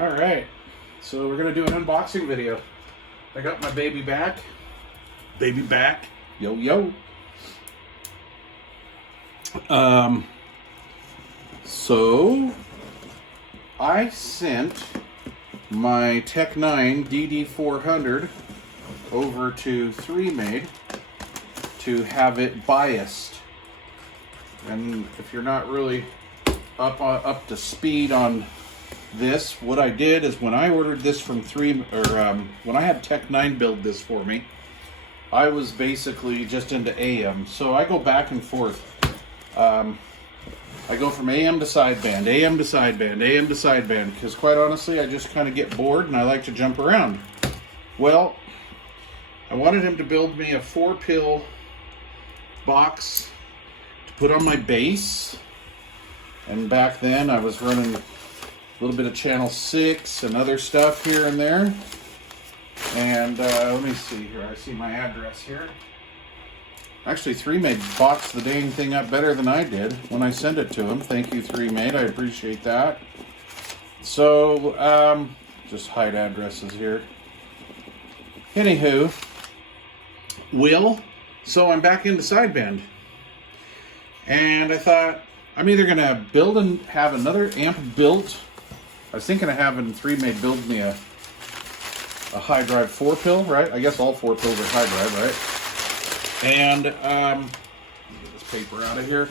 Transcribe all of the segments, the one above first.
All right, so we're gonna do an unboxing video. I got my baby back. Baby back. Yo, yo. So I sent my Tech 9 DD400 over to 3Made to have it biased. And if you're not really up to speed on this, what I did is when I ordered this from when I had Tech 9 build this for me, I was basically just into AM. So I go back and forth. I go from AM to sideband, AM to sideband, AM to sideband, because quite honestly, I just kind of get bored and I like to jump around. Well, I wanted him to build me a 4-pill box to put on my bass. And back then I was running a little bit of channel 6 and other stuff here and there. And let me see here, I see my address here. Actually, 3Made boxed the dang thing up better than I did when I sent it to him. Thank you, 3Made, I appreciate that. So, just hide addresses here. Anywho, so I'm back into sideband. And I thought, I'm either going to build and have another amp built. I was thinking of having 3Made build me a high drive 4-pill, right? I guess all 4 pills are high drive, right? And get this paper out of here.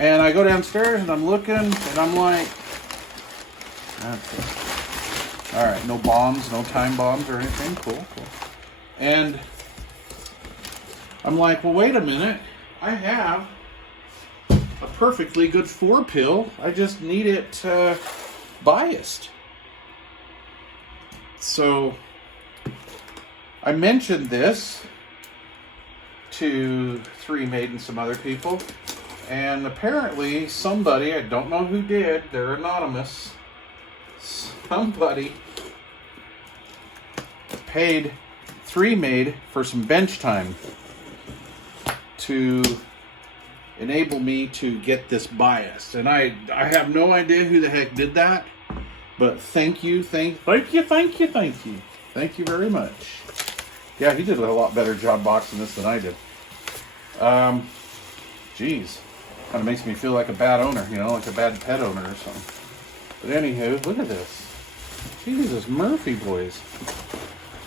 And I go downstairs and I'm looking and I'm like, okay. All right, no bombs, no time bombs or anything. Cool. And I'm like, well, wait a minute. I have a perfectly good 4-pill. I just need it biased. So I mentioned this to 3Made and some other people, and apparently somebody, I don't know who did, they're anonymous, somebody paid 3Made for some bench time to enable me to get this biased. And I have no idea who the heck did that, but thank you very much. Yeah, he did a lot better job boxing this than I did. Geez, kind of makes me feel like a bad owner, you know, like a bad pet owner or something. But anywho, look at this. Jesus Murphy, boys.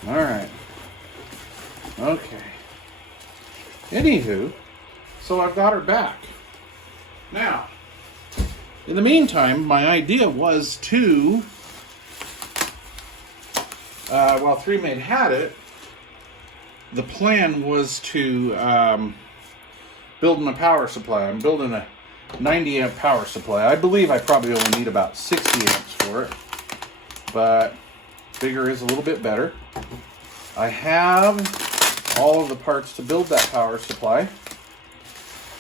All right. Okay. Anywho, so I've got her back. Now, in the meantime, my idea was to, while 3Made had it, the plan was to build my power supply. I'm building a 90 amp power supply. I believe I probably only need about 60 amps for it, but bigger is a little bit better. I have all of the parts to build that power supply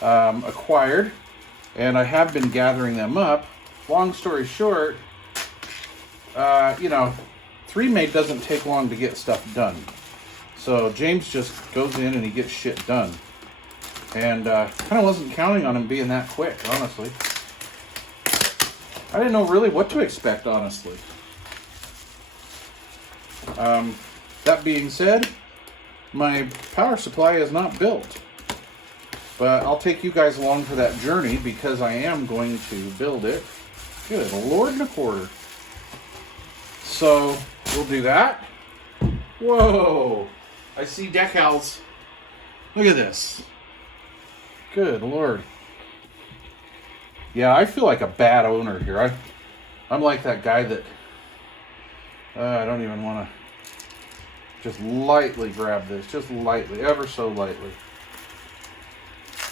acquired, and I have been gathering them up. Long story short, you know, 3Made doesn't take long to get stuff done. So James just goes in and he gets shit done. And kind of wasn't counting on him being that quick, honestly. I didn't know really what to expect, honestly. That being said, my power supply is not built. But I'll take you guys along for that journey because I am going to build it. Good Lord and a quarter. So we'll do that. Whoa! I see decals. Look at this. Good Lord. Yeah, I feel like a bad owner here. I'm like that guy that I don't even want to just lightly grab this. Just lightly, ever so lightly.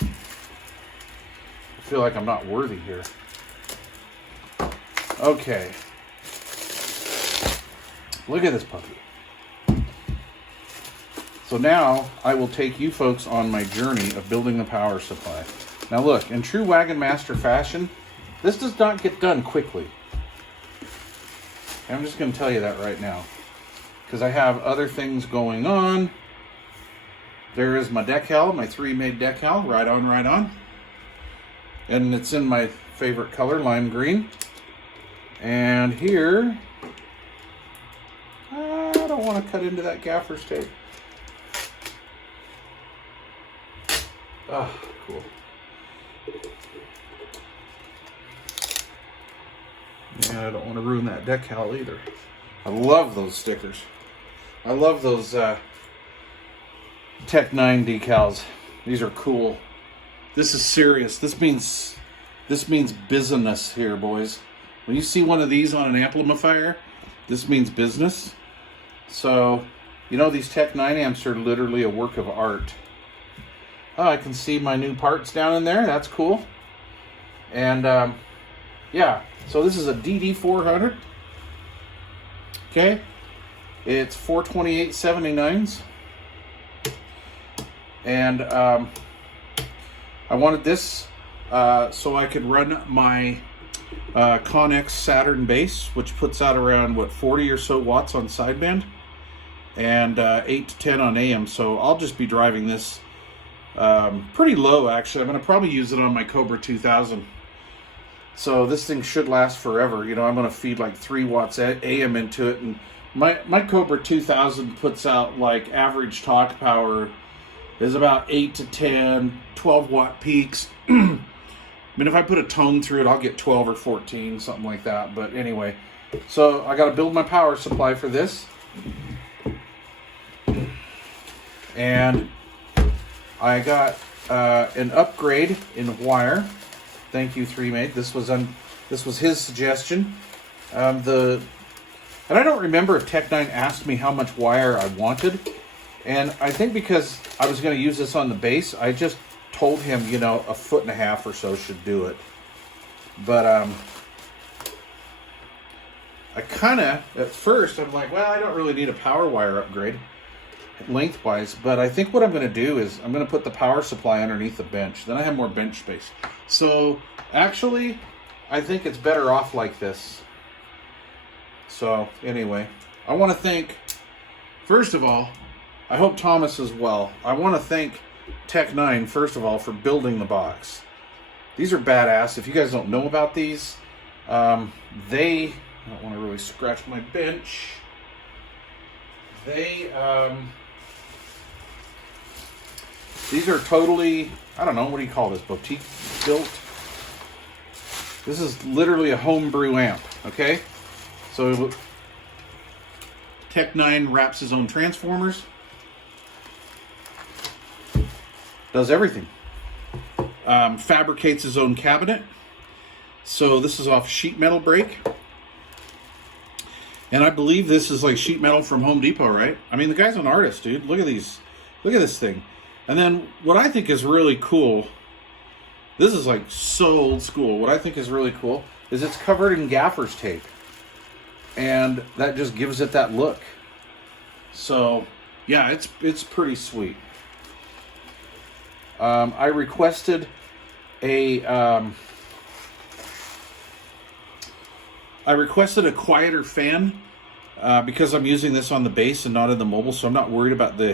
I feel like I'm not worthy here. Okay. Look at this puppy. So now I will take you folks on my journey of building the power supply. Now look, in true Wagon Master fashion, this does not get done quickly. I'm just going to tell you that right now, because I have other things going on. There is my decal, my 3Made decal, right on, right on. And it's in my favorite color, lime green. And here, I don't want to cut into that gaffer's tape. Ah, cool. Yeah, I don't want to ruin that decal either. I love those stickers. I love those Tech 9 decals. These are cool. This is serious. This means business here, boys. When you see one of these on an amplifier, this means business. So, you know, these Tech 9 amps are literally a work of art. Oh, I can see my new parts down in there. That's cool. And yeah, so this is a DD400. Okay, it's 428.79s, and I wanted this so I could run my Connex Saturn bass, which puts out around, what, 40 or so watts on sideband, and 8 to 10 on AM. So I'll just be driving this pretty low, actually. I'm going to probably use it on my Cobra 2000. So this thing should last forever. You know, I'm going to feed like 3 watts AM into it. And my Cobra 2000 puts out, like, average talk power is about 8 to 10, 12 watt peaks. I mean, if I put a tone through it, I'll get 12 or 14, something like that. But anyway, so I got to build my power supply for this. And I got an upgrade in wire. Thank you, 3Made. This was his suggestion. And I don't remember if Tech 9 asked me how much wire I wanted. And I think because I was going to use this on the bass, I just told him, you know, 1.5 feet or so should do it. But I kind of, at first, I'm like, well, I don't really need a power wire upgrade lengthwise. But I think what I'm going to do is I'm going to put the power supply underneath the bench. Then I have more bench space. So actually, I think it's better off like this. So anyway, I want to thank, first of all, I hope Thomas is well. I want to thank Tech 9, first of all, for building the box. These are badass. If you guys don't know about these, I don't want to really scratch my bench. These are totally, I don't know, what do you call this, boutique built? This is literally a homebrew amp, okay? So Tech 9 wraps his own transformers. Does everything. Fabricates his own cabinet. So this is off sheet metal brake. And I believe this is like sheet metal from Home Depot, right? I mean, the guy's an artist, dude. Look at these. Look at this thing. And then what I think is really cool, this is like so old school. What I think is really cool is it's covered in gaffer's tape. And that just gives it that look. So, yeah, it's pretty sweet. I requested a quieter fan because I'm using this on the bass and not in the mobile, so I'm not worried about the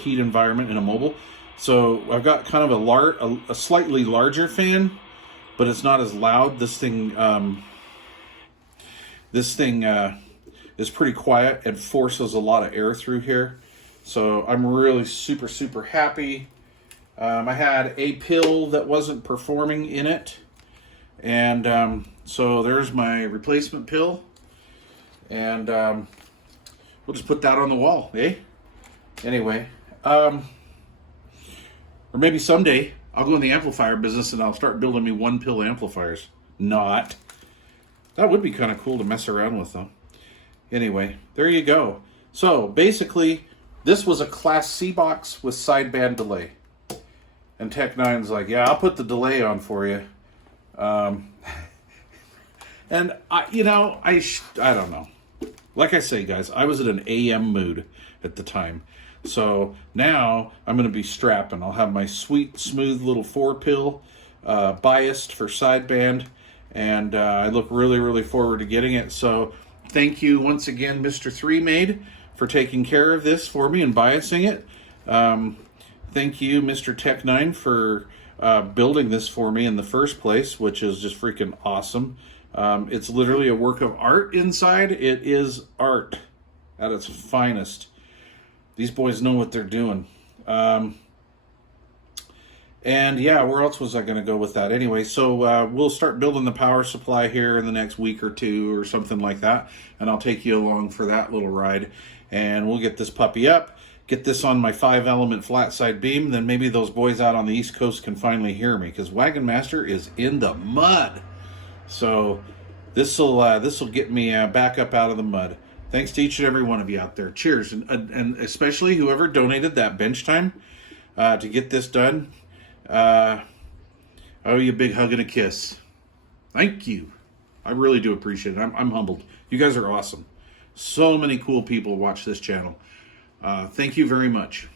heat environment in a mobile. So I've got kind of a slightly larger fan, but it's not as loud. This thing is pretty quiet and forces a lot of air through here. So I'm really super, super happy. I had a pill that wasn't performing in it. And so there's my replacement pill. And we'll just put that on the wall, eh? Anyway. Or maybe someday I'll go in the amplifier business and I'll start building me one pill amplifiers. Not. That would be kind of cool to mess around with, though. Anyway, there you go. So basically, this was a Class C box with sideband delay. And Tech 9's like, yeah, I'll put the delay on for you. And I don't know. Like I say, guys, I was in an AM mood at the time. So now I'm going to be strapping. I'll have my sweet, smooth little 4-pill biased for sideband. And I look really, really forward to getting it. So thank you once again, Mr. 3Made, for taking care of this for me and biasing it. Thank you, Mr. Tech 9, for building this for me in the first place, which is just freaking awesome. It's literally a work of art inside. It is art at its finest. These boys know what they're doing. And yeah, where else was I going to go with that? Anyway, so we'll start building the power supply here in the next week or two or something like that. And I'll take you along for that little ride. And we'll get this puppy up, get this on my 5-element flat side beam. Then maybe those boys out on the East Coast can finally hear me, because Wagon Master is in the mud. So this'll get me back up out of the mud. Thanks to each and every one of you out there. Cheers. And especially whoever donated that bench time to get this done. I owe you a big hug and a kiss. Thank you. I really do appreciate it. I'm humbled. You guys are awesome. So many cool people watch this channel. Thank you very much.